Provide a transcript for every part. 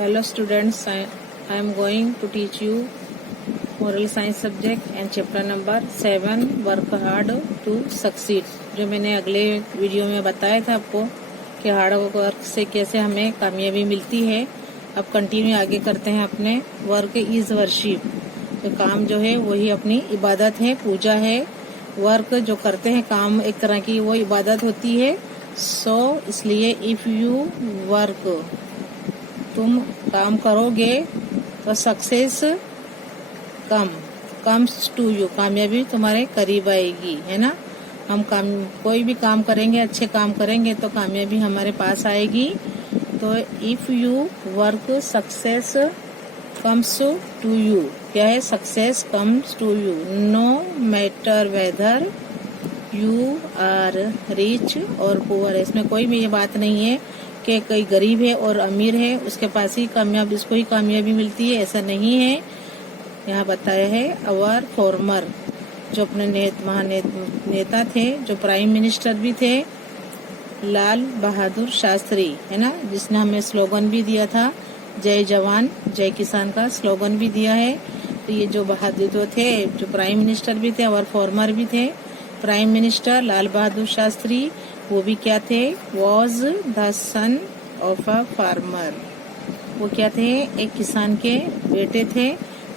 Hello students, I am going to teach you moral science subject and chapter number 7 work hard to succeed। जो मैंने अगले video में बताया था आपको कि हार्ड वर्क से कैसे हमें कामयाबी मिलती है। अब कंटिन्यू आगे करते हैं अपने वर्क इज वर्शिप। तो काम जो है वही अपनी इबादत है, पूजा है। वर्क जो करते हैं काम एक तरह की वो इबादत होती है। सो इसलिए इफ यू वर्क, तुम काम करोगे तो सक्सेस कम्स टू यू, कामयाबी तुम्हारे करीब आएगी, है ना। हम कोई भी काम करेंगे, अच्छे काम करेंगे तो कामयाबी हमारे पास आएगी। तो if you work success comes to you, क्या है? Success comes to you no matter whether you are rich or poor. इसमें कोई भी ये बात नहीं है कि कोई गरीब है और अमीर है उसके पास ही इसको ही कामयाबी मिलती है, ऐसा नहीं है। यहाँ बताया है अवर फॉर्मर, जो अपने नेता थे, जो प्राइम मिनिस्टर भी थे, लाल बहादुर शास्त्री, है ना, जिसने हमें स्लोगन भी दिया था, जय जवान जय किसान का स्लोगन भी दिया है। तो ये जो बहादुर जो थे, जो प्राइम मिनिस्टर भी थे, अवर फॉर्मर भी थे। प्राइम मिनिस्टर लाल बहादुर शास्त्री वो भी क्या थे? Was the son of a farmer. वो क्या थे? एक किसान के बेटे थे।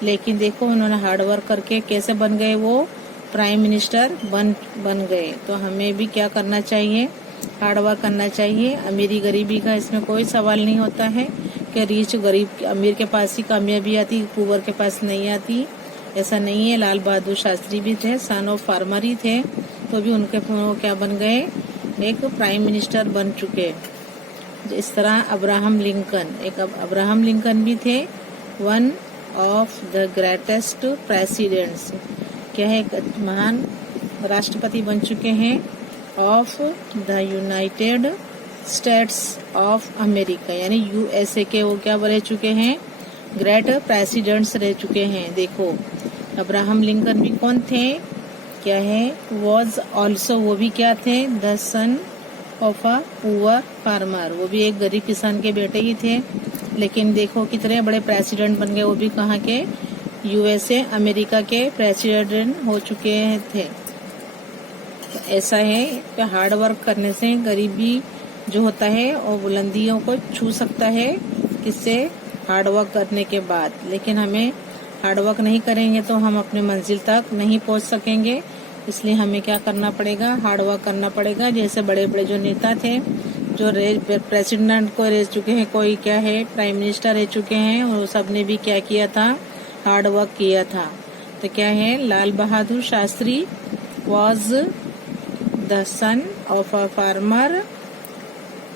लेकिन देखो उन्होंने हार्ड वर्क करके कैसे बन गए, वो प्राइम मिनिस्टर बन गए। तो हमें भी क्या करना चाहिए? हार्ड वर्क करना चाहिए। अमीरी गरीबी का इसमें कोई सवाल नहीं होता है कि रिच गरीब अमीर के पास ही कामयाबी आती, पुअर के पास नहीं आती, ऐसा नहीं है। लाल बहादुर शास्त्री भी थे, सन ऑफ फार्मर ही थे, तो भी उनके क्या बन गए? एक प्राइम मिनिस्टर बन चुके। इस तरह अब्राहम लिंकन भी थे, one of the greatest presidents, क्या है? एक महान राष्ट्रपति बन चुके हैं of the United States of America, यानी यूएसए के वो क्या रह चुके हैं? ग्रेट प्रेसिडेंट्स रह चुके हैं। देखो अब्राहम लिंकन भी कौन थे? क्या है? वॉज ऑल्सो, वो भी क्या थे? The son of a poor farmer, वो भी एक गरीब किसान के बेटे ही थे। लेकिन देखो कितने बड़े प्रेसिडेंट बन गए, वो भी कहाँ के? यूएसए अमेरिका के प्रेसिडेंट हो चुके थे। तो ऐसा है कि हार्ड वर्क करने से गरीबी जो होता है और बुलंदियों को छू सकता है, किससे? हार्ड वर्क करने के बाद। लेकिन हमें हार्ड वर्क नहीं करेंगे तो हम अपने मंजिल तक नहीं पहुंच सकेंगे। इसलिए हमें क्या करना पड़ेगा? हार्ड वर्क करना पड़ेगा। जैसे बड़े बड़े जो नेता थे, जो प्रेसिडेंट को रह चुके हैं, कोई क्या है प्राइम मिनिस्टर रह चुके हैं, और सब ने भी क्या किया था? हार्ड वर्क किया था। तो क्या है? Lal Bahadur Shastri was the son of a farmer.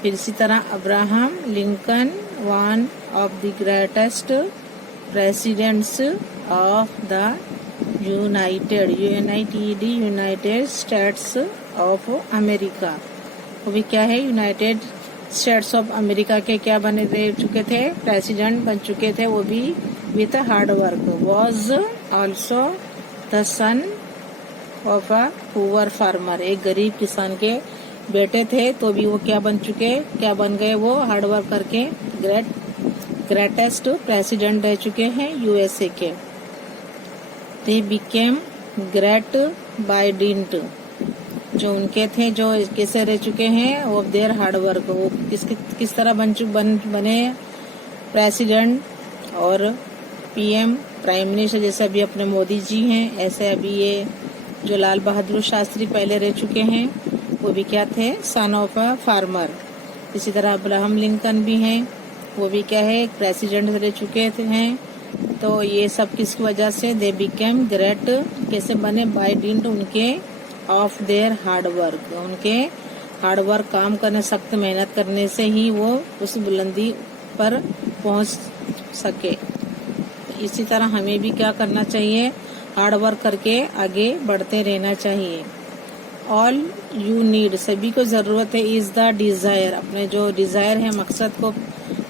फिर इसी तरह Abraham Lincoln one of the greatest presidents of the United States of America. वो भी क्या है? यूनाइटेड स्टेट्स ऑफ अमेरिका के क्या बने रह चुके थे? प्रेसिडेंट बन चुके थे, वो भी with hard work. Was also the son of a poor farmer, एक गरीब किसान के बेटे थे, तो भी वो क्या बन गए? वो हार्ड वर्क करके ग्रेटेस्ट प्रेसिडेंट रह चुके हैं यूएसए के। They became great by dint, जो उनके थे, जो कैसे रह चुके हैं? Of their hard work. वो किस तरह बने प्रेसिडेंट और पीएम, प्राइम मिनिस्टर, जैसे अभी अपने मोदी जी हैं, ऐसे अभी ये जो लाल बहादुर शास्त्री पहले रह चुके हैं, वो भी क्या थे? सन ऑफ अ फार्मर। इसी तरह अब्राहम लिंकन भी हैं, वो भी क्या है? एक प्रेसिडेंट रह चुके हैं। तो ये सब किसकी वजह से? दे बिकेम ग्रेट, कैसे बने? बाय डिंट उनके ऑफ देयर हार्ड वर्क, उनके हार्ड वर्क, काम करने, सख्त मेहनत करने से ही वो उस बुलंदी पर पहुंच सके। इसी तरह हमें भी क्या करना चाहिए? हार्ड वर्क करके आगे बढ़ते रहना चाहिए। ऑल यू नीड, सभी को जरूरत है, इज द डिजायर, अपने जो डिजायर है, मकसद को,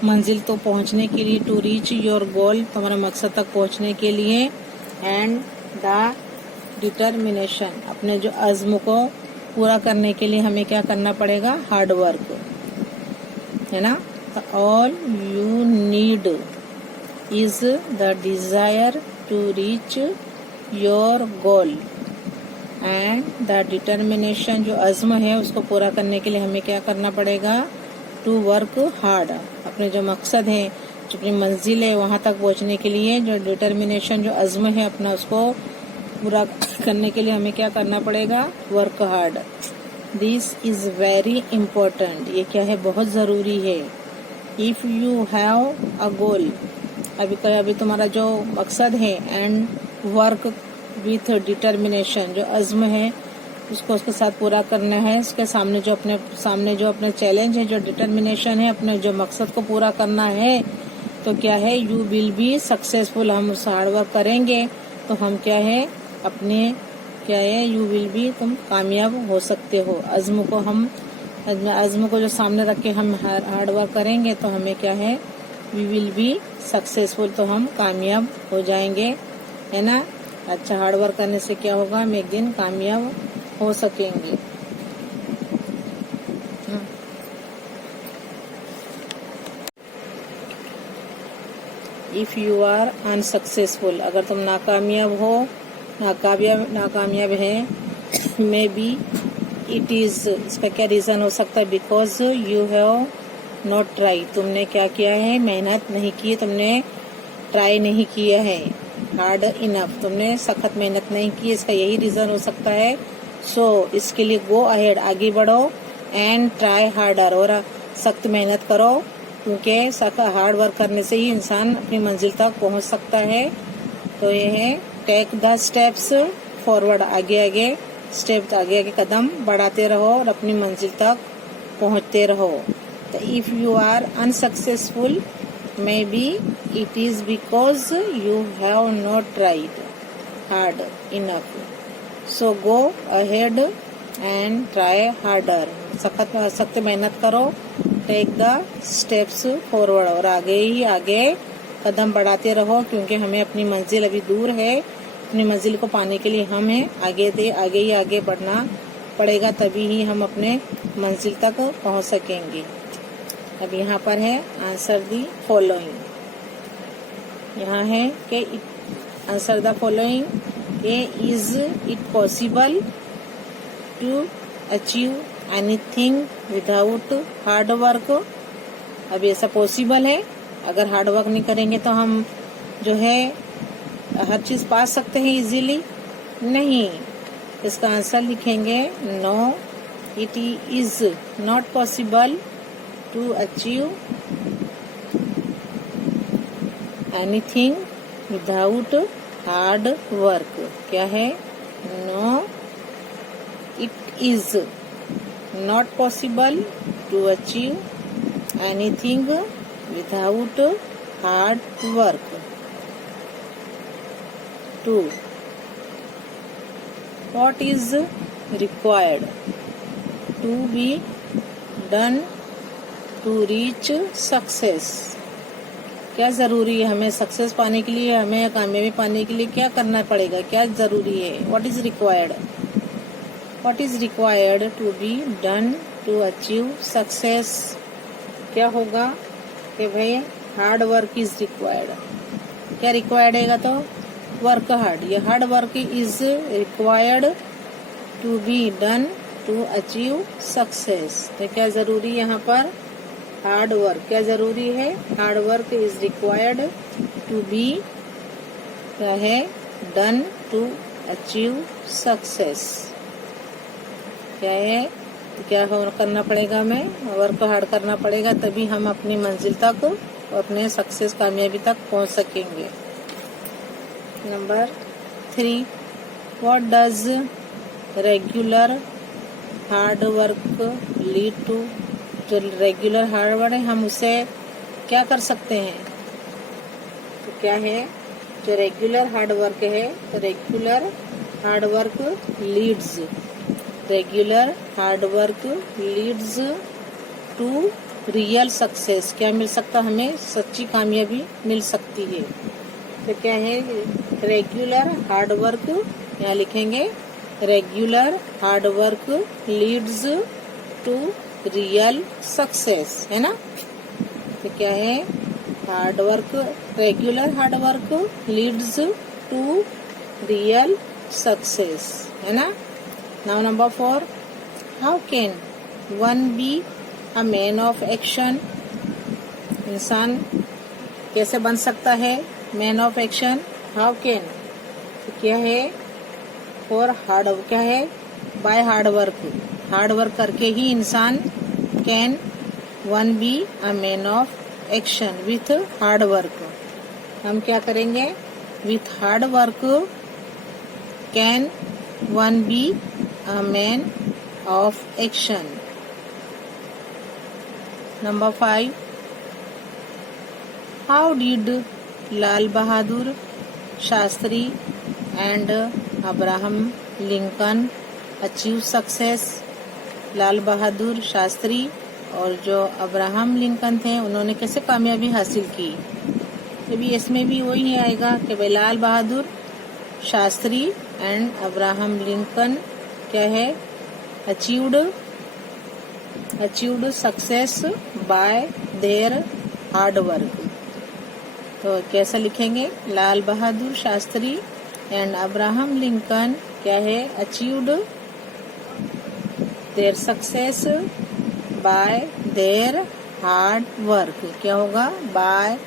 मंजिल तो पहुंचने के लिए, टू रीच योर गोल, तुम्हारे मकसद तक पहुंचने के लिए, एंड द डिटर्मिनेशन, अपने जो अज़्म को पूरा करने के लिए हमें क्या करना पड़ेगा? हार्ड वर्क, है ना। all you need is the desire to reach your goal and the determination। जो अज़्म है उसको पूरा करने के लिए हमें क्या करना पड़ेगा? to work hard। अपने जो मकसद है, जो अपनी मंजिल है, वहाँ तक पहुँचने के लिए जो डिटर्मिनेशन, जो अज़्म है अपना, उसको पूरा करने के लिए हमें क्या करना पड़ेगा? Work hard. This is very important. ये क्या है? बहुत ज़रूरी है। इफ़ यू हैव अ गोल, अभी तुम्हारा जो मकसद है, एंड वर्क विथ डिटर्मिनेशन, जो अज़्म है उसको उसके साथ पूरा करना है। उसके सामने जो अपने चैलेंज है, जो डिटर्मिनेशन है, अपने जो मकसद को पूरा करना है, तो क्या है? You will be successful. हम उस हार्ड वर्क करेंगे तो हम क्या है? अपने क्या है? यू विल बी, तुम कामयाब हो सकते हो। अज़्म को जो सामने रख के हम हार्ड वर्क करेंगे तो हमें क्या है? वी विल बी सक्सेसफुल, तो हम कामयाब हो जाएंगे, है ना। अच्छा हार्ड वर्क करने से क्या होगा? हम एक दिन कामयाब हो सकेंगे। इफ यू आर अनसक्सेसफुल, अगर तुम नाकामयाब हो, नाकामयाब है, मे बी इट इज, इसका क्या रीजन हो सकता है? Because you have not try, तुमने क्या किया है? मेहनत नहीं की, तुमने ट्राई नहीं किया है हार्ड इनफ, तुमने सख्त मेहनत नहीं की, इसका यही रीजन हो सकता है। सो इसके लिए गो अहेड, आगे बढ़ो, एंड ट्राई हार्डर, और सख्त मेहनत करो, क्योंकि हार्ड वर्क करने से ही इंसान अपनी मंजिल तक पहुंच सकता है। तो ये है टेक द स्टेप्स फॉरवर्ड, आगे आगे कदम बढ़ाते रहो और अपनी मंजिल तक पहुंचते रहो। तो if you are unsuccessful, maybe it is because you have not tried hard enough, so go ahead and try harder, सख्त मेहनत करो, टेक द स्टेप्स फॉरवर्ड, और आगे कदम बढ़ाते रहो, क्योंकि हमें अपनी मंजिल अभी दूर है। अपनी मंजिल को पाने के लिए हमें आगे बढ़ना पड़ेगा, तभी ही हम अपने मंजिल तक पहुंच सकेंगे। अब यहाँ पर है आंसर दी फॉलोइंग। यहाँ है कि आंसर द फॉलोइंग, के is it possible to achieve anything without hard work. अब ऐसा पॉसिबल है, अगर हार्ड वर्क नहीं करेंगे तो हम जो है हर चीज पा सकते हैं इजीली? नहीं। इसका आंसर लिखेंगे no, it is not possible to achieve anything without hard work. क्या है? No, it is not possible to achieve anything without hard work. 2. What is required to be done to reach success? क्या जरूरी है हमें success पाने के लिए, हमें कामयाबी पाने के लिए क्या करना पड़ेगा? क्या जरूरी है? What is required? What is required to be done to achieve success? क्या होगा कि भाई हार्ड वर्क इज रिक्वायर्ड। क्या रिक्वायर्ड है? तो वर्क हार्ड। ये hard work is required to be done to achieve success. तो क्या जरूरी है यहाँ पर? Hard work. क्या जरूरी है? Hard work is required to be, क्या है? Done to achieve success. क्या है? तो क्या करना पड़ेगा? हमें वर्क हार्ड करना पड़ेगा, तभी हम अपनी मंजिल तक और अपने सक्सेस, कामयाबी तक पहुंच सकेंगे। Number 3, what does regular hard work lead to? जो रेगुलर हार्ड वर्क है, हम उसे क्या कर सकते हैं? तो क्या है? जो रेगुलर हार्ड वर्क है, तो regular hard work leads, regular hard work leads to real success. क्या मिल सकता? हमें सच्ची कामयाबी मिल सकती है। तो क्या है? रेगुलर हार्ड वर्क, यहाँ लिखेंगे regular hard work leads to real success, है ना। तो क्या है, hard work, regular hard work leads to real success, है ना। Now number 4, how can one be a man of action. इंसान कैसे बन सकता है man of action, how can, तो क्या है, फॉर हार्ड, क्या है, बाय हार्ड वर्क करके ही इंसान can one be a man of action with hard work. हम क्या करेंगे, with hard work can one be a man of action. Number 5, how did Lal Bahadur Shastri and Abraham Lincoln achieve success. Lal Bahadur Shastri और जो Abraham Lincoln थे उन्होंने कैसे कामयाबी हासिल की। तो भी इसमें भी वही आएगा कि भाई लाल Bahadur Shastri and Abraham Lincoln क्या है, achieved success by there hard work. तो कैसा लिखेंगे, लाल Bahadur Shastri and Abraham Lincoln क्या है, achieved their success by there hard work. क्या होगा, बाय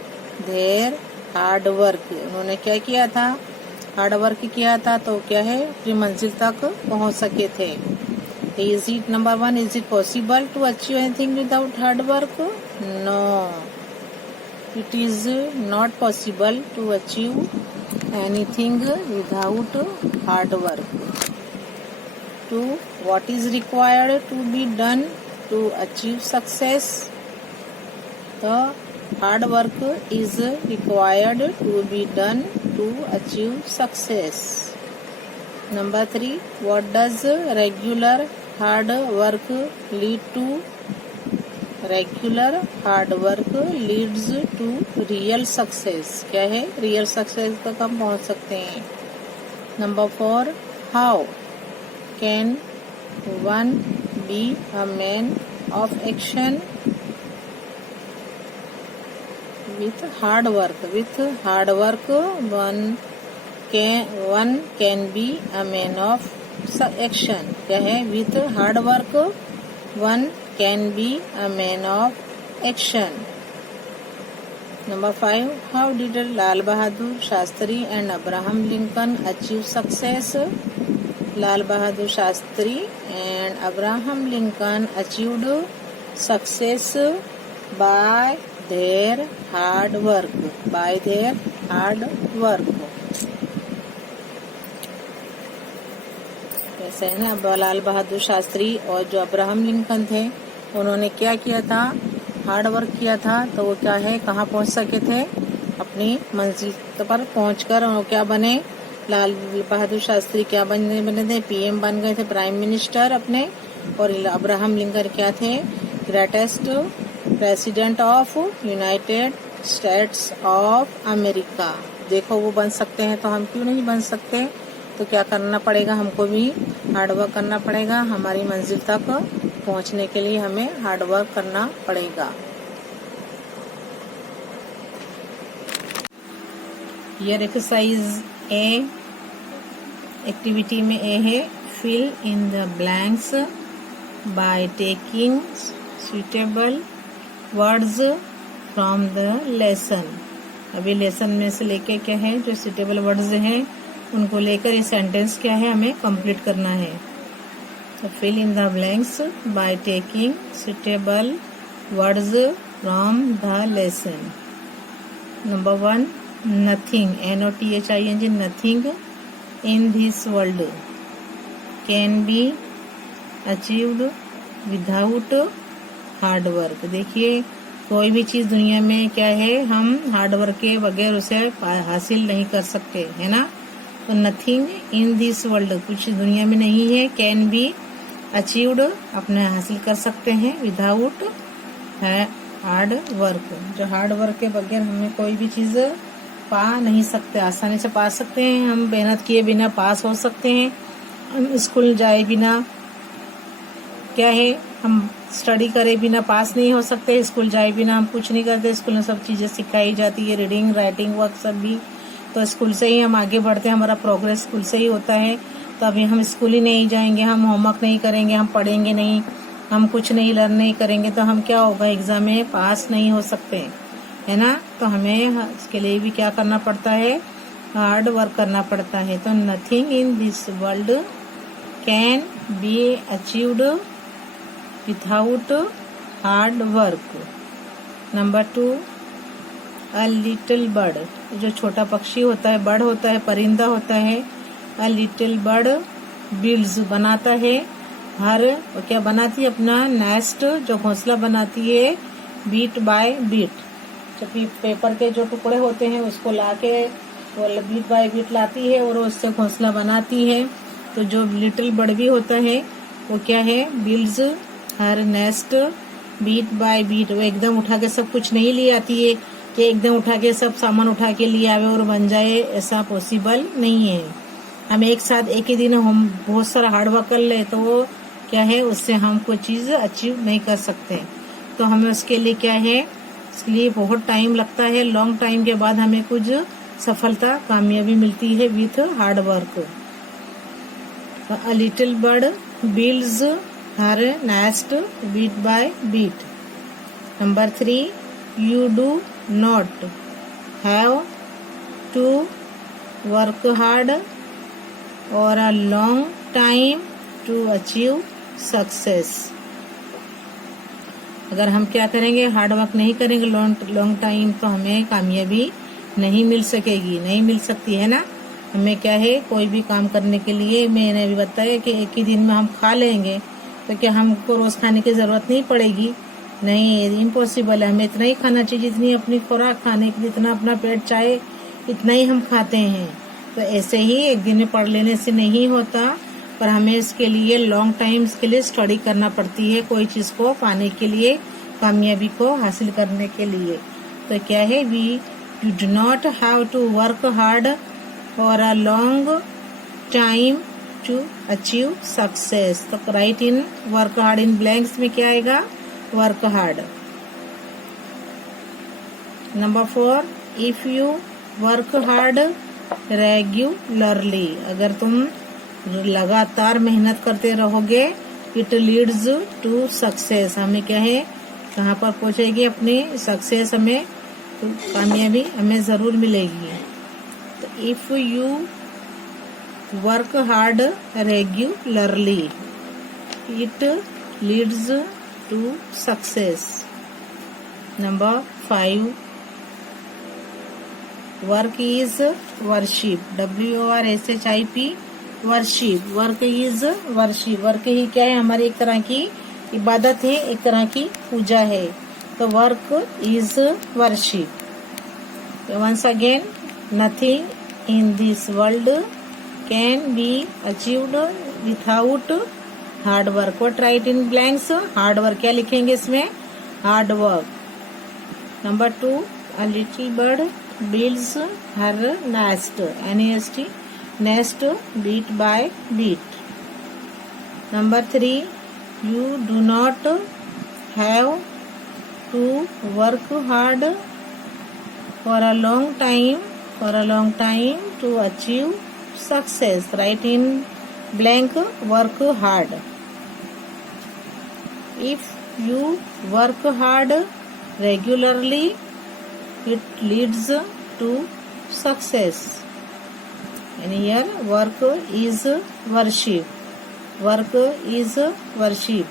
देयर हार्ड वर्क। उन्होंने क्या किया था, हार्ड वर्क किया था, तो क्या है, अपनी मंजिल तक पहुंच सके थे। Is it, number 1, is it possible to achieve anything without hard work? No, it is not possible to achieve anything without hard work. 2, what is required to be done to achieve success? The hard work is required to be done to achieve success. Number 3, what does regular hard work lead to? Regular hard work leads to real success. क्या है, real success तक हम पहुंच सकते हैं। Number 4, how can one be a man of action with hard work. With hard work one can be a man of action. क्या है, with hard work one can be a man of action. Number 5, how did Lal Bahadur Shastri and Abraham Lincoln achieve success? Lal Bahadur Shastri and Abraham Lincoln achieved success by their hard work. By their hard work. ऐसे है ना, लाल बहादुर शास्त्री और जो Abraham Lincoln थे उन्होंने क्या किया था, हार्ड वर्क किया था, तो वो क्या है, कहाँ पहुंच सके थे, अपनी मंजिल पर पहुंचकर वो क्या बने, लाल बहादुर शास्त्री क्या बने थे, पीएम बन गए थे, प्राइम मिनिस्टर अपने, और अब्राहम लिंकन क्या थे, greatest president of United States of America. देखो वो बन सकते हैं तो हम क्यों नहीं बन सकते। तो क्या करना पड़ेगा, हमको भी हार्ड वर्क करना पड़ेगा। हमारी मंजिल तक पहुंचने के लिए हमें हार्ड वर्क करना पड़ेगा। ईयर एक्सरसाइज ए, एक्टिविटी में ए है, fill in the blanks by taking suitable words from the lesson. अभी लेसन में से लेके क्या है, जो सुटेबल वर्ड्स हैं उनको लेकर ये सेंटेंस क्या है, हमें कंप्लीट करना है। तो fill in the blanks by taking suitable words from the lesson. Number 1, nothing, NOTHING, nothing in this world can be achieved without hard work. देखिए कोई भी चीज दुनिया में क्या है, हम हार्ड वर्क के बगैर उसे हासिल नहीं कर सकते, है ना। तो नथिंग इन दिस वर्ल्ड, कुछ दुनिया में नहीं है, कैन बी अचीव्ड, अपने हासिल कर सकते हैं, विदाउट हार्ड वर्क। जो हार्ड वर्क के बगैर हमें कोई भी चीज पा नहीं सकते, आसानी से पा सकते हैं, हम मेहनत किए बिना पास हो सकते हैं, हम स्कूल जाए बिना क्या है, हम स्टडी करे बिना पास नहीं हो सकते, स्कूल जाए बिना हम कुछ नहीं करते। स्कूल में सब चीज़ें सिखाई जाती है, रीडिंग राइटिंग वर्क सब भी, तो स्कूल से ही हम आगे बढ़ते हैं, हमारा प्रोग्रेस स्कूल से ही होता है। तो अभी हम स्कूल ही नहीं जाएंगे, हम होमवर्क नहीं करेंगे, हम पढ़ेंगे नहीं, हम कुछ नहीं लर्न नहीं करेंगे, तो हम क्या होगा, एग्जाम में पास नहीं हो सकते, है ना। तो हमें इसके लिए भी क्या करना पड़ता है, हार्ड वर्क करना पड़ता है। तो nothing in this world can be achieved without hard work. Number 2, a little bird, जो छोटा पक्षी होता है, बर्ड होता है, परिंदा होता है। अ लिटिल बर्ड बिल्ड्स, बनाता है, और क्या बनाती है, अपना नेस्ट, जो घोंसला बनाती है, बीट बाय बीट। जो पेपर के जो टुकड़े होते हैं उसको लाके वो बीट बाय बीट लाती है और उससे घोंसला बनाती है। तो जो लिटिल बर्ड भी होता है वो क्या है, builds her nest beat by beat. वो एकदम उठा के सब कुछ नहीं ले आती है कि एकदम उठा के सब सामान उठा के लिए आवे और बन जाए, ऐसा पॉसिबल नहीं है। हम एक साथ एक ही दिन हम बहुत सारा हार्ड वर्क कर ले तो वो क्या है, उससे हम कोई चीज अचीव नहीं कर सकते। तो हमें उसके लिए क्या है, इसके लिए बहुत टाइम लगता है, लॉन्ग टाइम के बाद हमें कुछ सफलता कामयाबी मिलती है with hard work. A little bird builds her nest beat by beat. Number 3, you do not have to work hard or a long time to achieve success। अगर हम क्या करेंगे, हार्ड वर्क नहीं करेंगे लॉन्ग टाइम, तो हमें कामयाबी नहीं मिल सकेगी, नहीं मिल सकती है ना। हमें क्या है, कोई भी काम करने के लिए मैंने भी बताया कि एक ही दिन में हम खा लेंगे तो क्या हमको रोज खाने की जरूरत नहीं पड़ेगी, नहीं, इम्पॉसिबल है। हमें इतना ही खाना चाहिए जितनी अपनी खुराक खाने की, जितना अपना पेट चाहे इतना ही हम खाते हैं। तो ऐसे ही एक दिन में पढ़ लेने से नहीं होता, पर हमें इसके लिए लॉन्ग टाइम इसके लिए स्टडी करना पड़ती है, कोई चीज को पाने के लिए, कामयाबी को हासिल करने के लिए। तो क्या है, you do not have to work hard for a long time to achieve success. तो write in work hard in blanks में क्या आएगा, work hard. Number 4, if you work hard regularly, अगर तुम लगातार मेहनत करते रहोगे, इट लीड्स टू सक्सेस, हमें क्या है, कहाँ पर पहुंचेगी, अपनी सक्सेस, हमें कामयाबी हमें जरूर मिलेगी। तो if you work hard regularly it Leeds to success. Number 5, work is worship, WORSHIP, worship, work is worship, work ही क्या है, हमारी एक तरह की इबादत है, एक तरह की पूजा है। तो work is worship. Once again, nothing in this world can be achieved without hard work. What write in blanks, hard work, क्या लिखेंगे इसमें, hard work. Number 2, a little bird builds her nest, NEST, nest beat by beat. Number 3, you do not have to work hard for a long time to achieve success. Write in blank, work hard. If you work hard regularly, it leads to success. And here work is worship. Work is worship.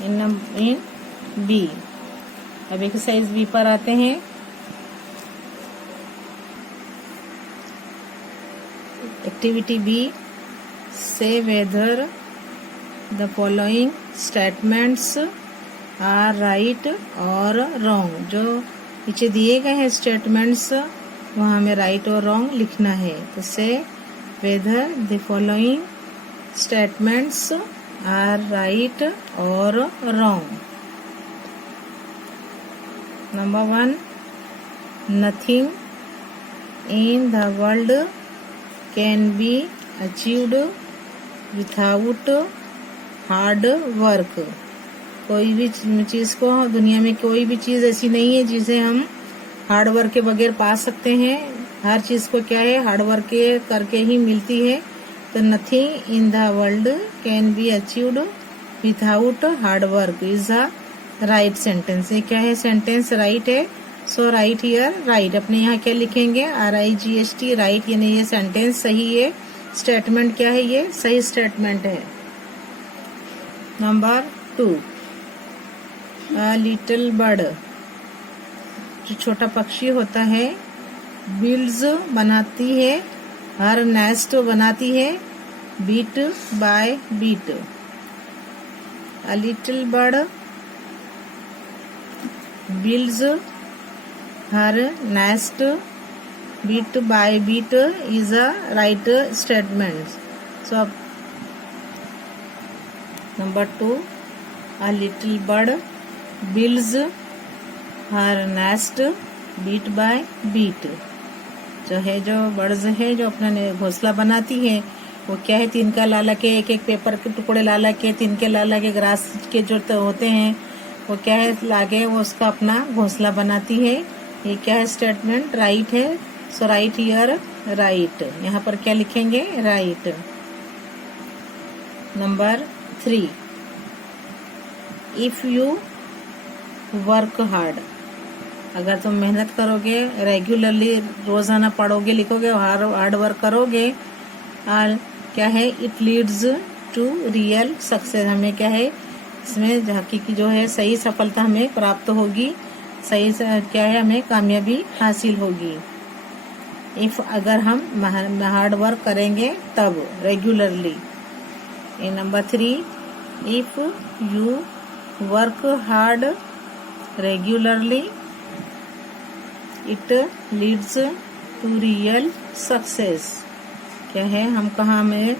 In B, अब exercise B पर आते हैं। Activity B, say whether the following statements are right और wrong. जो नीचे दिए गए हैं स्टेटमेंट्स वहाँ हमें राइट और रॉन्ग लिखना है। तो से whether the following statements are right or wrong. Number 1, nothing in the world can be achieved without hard work. कोई भी चीज को, दुनिया में कोई भी चीज ऐसी नहीं है जिसे हम हार्ड वर्क के बगैर पा सकते हैं। हर चीज को क्या है, हार्ड वर्क करके ही मिलती है। तो nothing in the world can be achieved without hard work is a right sentence. ये क्या है, सेंटेंस राइट है। सो राइट हियर राइट, अपने यहाँ क्या लिखेंगे, RIGHT राइट, यानी ये सेंटेंस सही है। स्टेटमेंट क्या है, ये सही स्टेटमेंट है। नंबर 2, अ लिटिल बर्ड, जो छोटा पक्षी होता है, बिल्ड्स बनाती है, हर नेस्ट बनाती है, beat by beat. A little bird builds her nest bit by bit is a right statement. So number 2, a little bird builds her nest bit by bit. जो है, जो बर्ड्स है जो अपना घोंसला बनाती है, वो क्या है, तिनका ला ला के, एक एक पेपर के टुकड़े ला ला के, तिनके ला ला के, ग्रास के जो होते हैं वो क्या है, लागे वो उसका अपना घोंसला बनाती है। ये क्या है, स्टेटमेंट राइट है। सो राइट हियर राइट, यहाँ पर क्या लिखेंगे, right. Number 3, if you work hard, अगर तुम मेहनत करोगे, रेगुलरली रोजाना पढ़ोगे लिखोगे, हार्ड वर्क करोगे, और क्या है, it leads to real success, हमें क्या है, इसमें हकीकी जो है सही सफलता हमें प्राप्त होगी, सही क्या है, हमें कामयाबी हासिल होगी। इफ, अगर हम हार्ड वर्क करेंगे तब, regularly. Number 3, if you work hard regularly it leads to real success. क्या है, हम कहाँ में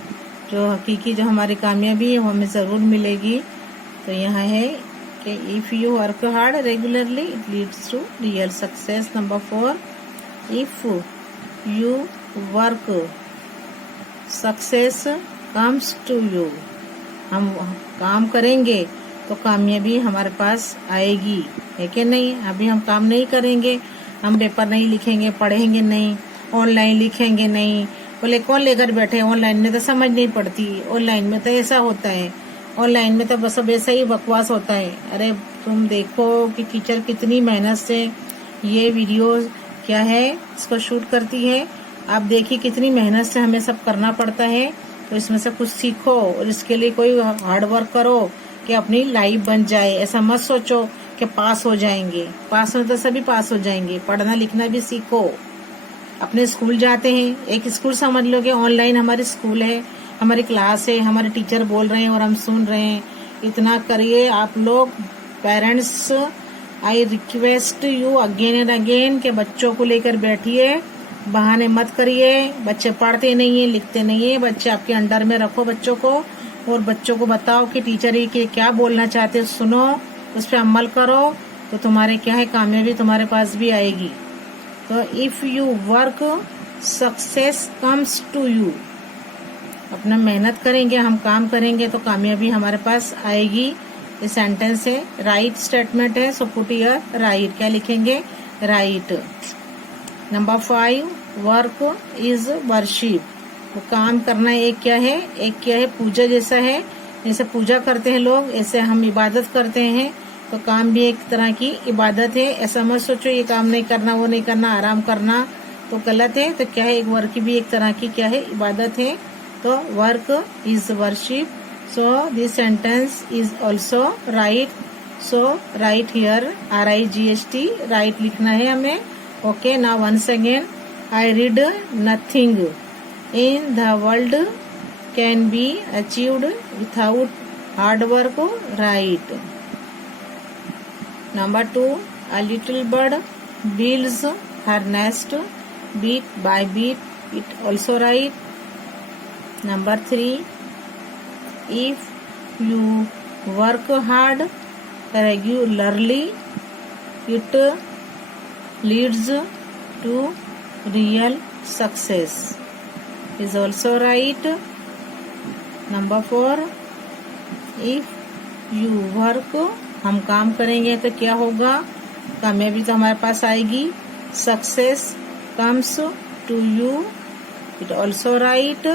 जो हकीकी जो हमारी कामयाबी है वो हमें जरूर मिलेगी। तो यहाँ है कि if you work hard regularly it leads to real success. Number 4, if you work success comes to you, हम काम करेंगे तो कामयाबी हमारे पास आएगी, है कि नहीं। अभी हम काम नहीं करेंगे, हम पेपर नहीं लिखेंगे, पढ़ेंगे नहीं, ऑनलाइन लिखेंगे नहीं, बोले कौन लेकर बैठे, ऑनलाइन में तो समझ नहीं पड़ती, ऑनलाइन में तो ऐसा होता है, ऑनलाइन में तो बस अब ऐसा ही बकवास होता है। अरे तुम देखो कि टीचर कितनी मेहनत से ये वीडियो क्या है इसको शूट करती है। आप देखिए कितनी मेहनत से हमें सब करना पड़ता है। तो इसमें से कुछ सीखो और इसके लिए कोई हार्ड वर्क करो कि अपनी लाइफ बन जाए। ऐसा मत सोचो कि पास हो जाएंगे, पास हो तो सभी पास हो जाएंगे। पढ़ना लिखना भी सीखो। अपने स्कूल जाते हैं, एक स्कूल समझ लो कि ऑनलाइन हमारी स्कूल है, हमारी क्लास है, हमारे टीचर बोल रहे हैं और हम सुन रहे हैं। इतना करिए आप लोग parents, I request you again and again कि बच्चों को लेकर बैठिए, बहाने मत करिए। बच्चे पढ़ते नहीं है, लिखते नहीं है, बच्चे आपके अंडर में रखो बच्चों को, और बच्चों को बताओ कि टीचर ये के क्या बोलना चाहते हैं, सुनो, उस पर अमल करो, तो तुम्हारे क्या है कामयाबी तुम्हारे पास भी आएगी। तो if you work success comes to you, अपना मेहनत करेंगे, हम काम करेंगे तो कामयाबी हमारे पास आएगी। ये सेंटेंस है, राइट स्टेटमेंट है। सो पुट हियर राइट, क्या लिखेंगे, right. Number 5, work is worship, वो काम करना एक क्या है, एक क्या है पूजा जैसा है। जैसे पूजा करते हैं लोग, ऐसे हम इबादत करते हैं। तो काम भी एक तरह की इबादत है। ऐसा मत सोचो ये काम नहीं करना, वो नहीं करना, आराम करना, तो गलत है। तो क्या है, एक वर्क भी एक तरह की क्या है, इबादत है। तो work is worship. So this sentence is also right. So write here RIGHT, right लिखना है हमें। Okay, now once again, I read nothing in the world can be achieved without hard work, right. Number 2, a little bird builds her nest bit by bit, it also right. Number 3, if you work hard regularly it leads to real success, is also right. Number 4, if you work, हम काम करेंगे तो क्या होगा, कामयाबी तो हमारे पास आएगी। Success comes to you, it also right.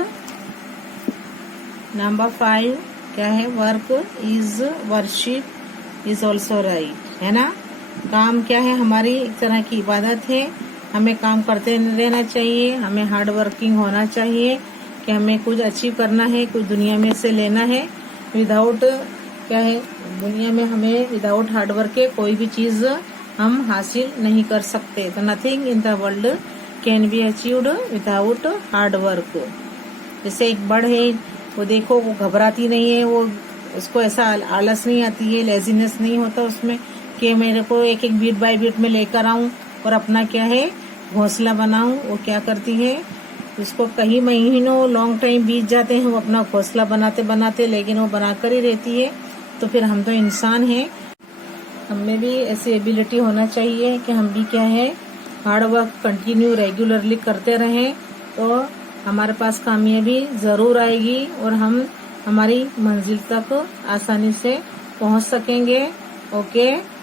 Number 5 क्या है, work is worship is also right, है ना। काम क्या है, हमारी एक तरह की इबादत है, हमें काम करते रहना चाहिए, हमें हार्ड वर्किंग होना चाहिए कि हमें कुछ अचीव करना है, कुछ दुनिया में से लेना है। विदाउट क्या है, दुनिया में हमें विदाउट हार्ड वर्क के कोई भी चीज हम हासिल नहीं कर सकते। तो nothing in the world can be achieved without hard work. जैसे एक बर्ड है, वो देखो वो घबराती नहीं है, वो उसको ऐसा आलस नहीं आती है, लेजीनेस नहीं होता उसमें कि मेरे को एक एक बीट बाय बीट में लेकर आऊं और अपना क्या है घोंसला बनाऊं। वो क्या करती है, उसको कई महीनों लॉन्ग टाइम बीत जाते हैं वो अपना घोंसला बनाते बनाते, लेकिन वो बनाकर ही रहती है। तो फिर हम तो इंसान हैं, हमें भी ऐसी एबिलिटी होना चाहिए कि हम भी क्या है हार्ड वर्क कंटिन्यू रेगुलरली करते रहें, तो हमारे पास कामयाबी जरूर आएगी और हम हमारी मंजिल तक आसानी से पहुंच सकेंगे। ओके।